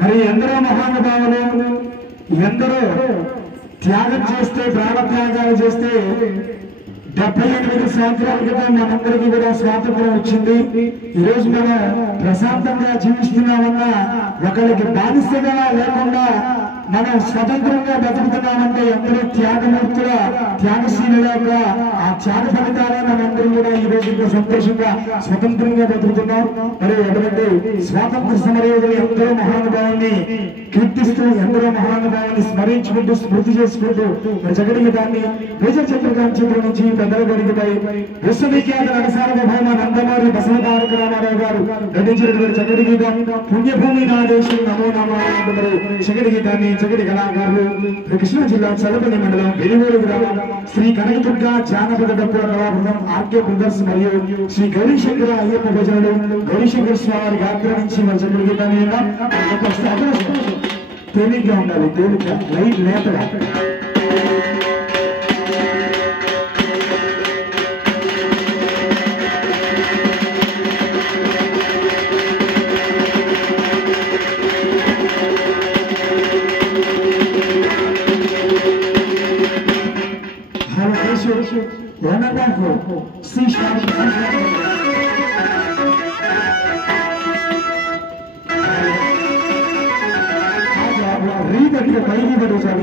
మరి ఎందరో మహానుభావులు ఎందరో త్యాగం చేస్తే ప్రాణత్యాగాలు చేస్తే 78 సంవత్సరాల క్రితం మనందరికీ కూడా స్వాతంత్రం వచ్చింది. ఈ రోజు మనం ప్రశాంతంగా జీవిస్తున్నామన్నా ఒకరికి బానిసగా లేకుండా మనం స్వతంత్రంగా బతుకుతున్నామంటే ఎందరో త్యాగమూర్తుల త్యాగశీల యొక్క ఆ త్యాగ ఫలితాలే మనందరం కూడా ఈ రోజు సంతోషంగా స్వతంత్రంగా బతుకుతున్నాం. మరి అటువంటి స్వాతంత్ర సమరయోధులు ఎందరో మహానుభావుల్ని కీర్తిస్తూ ఎందరో మహానుభావుల్ని స్మరించుకుంటూ స్మృతి చేసుకుంటూ మరి చక్కటి దాన్ని మేజర్ చంద్రకాంత్ చిత్రం నుంచి పెద్దల గడిగిపై విశ్వవిఖ్యాత నరసార్వభౌమ నందమూరి బసవ తారక రామారావు గారు నటించినటువంటి చక్కటి గీతం పుణ్యభూమి నా దేశం నమో నమో చక్కటి గీతాన్ని చక్కటి కళాకారులు కృష్ణా జిల్లా చల్లపల్లి మండలం వెలిగూరు గ్రామం శ్రీ కనకదుర్గ జానపద డప్పుల కళాబృందం ఆర్కే బ్రదర్స్ మరియు శ్రీ గౌరీశంకర అయ్యప్ప భజనలు గౌరీశంకర స్వామి గాత్ర నుంచి మన చక్కటి గీతాన్ని తేలిగ్గా ఉండాలి, తేలిగ్గా లైట్ లేతగా पहली बार उजाली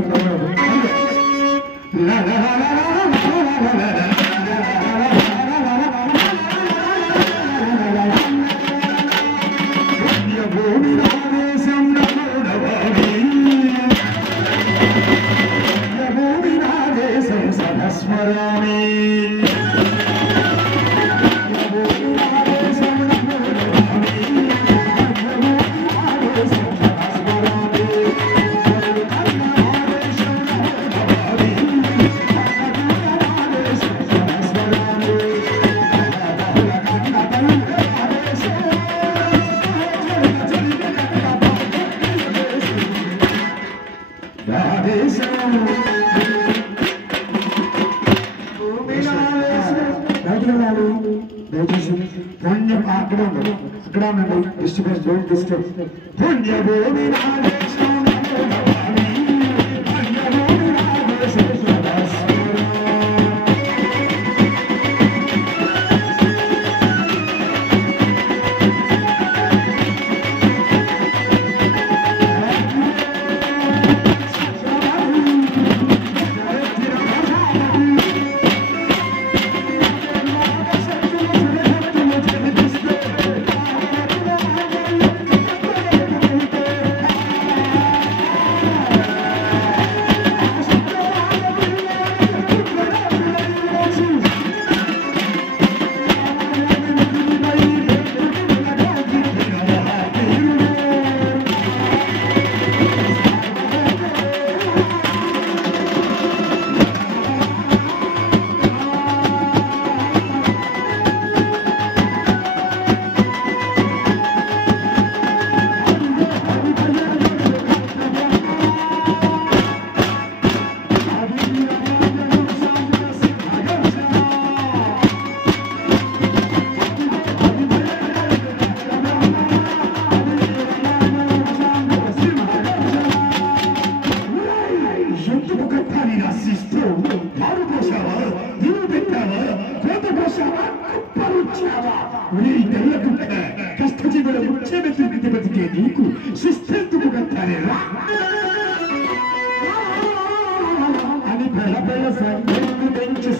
Disturbance, don't disturb. Ani pela pela sangue, benci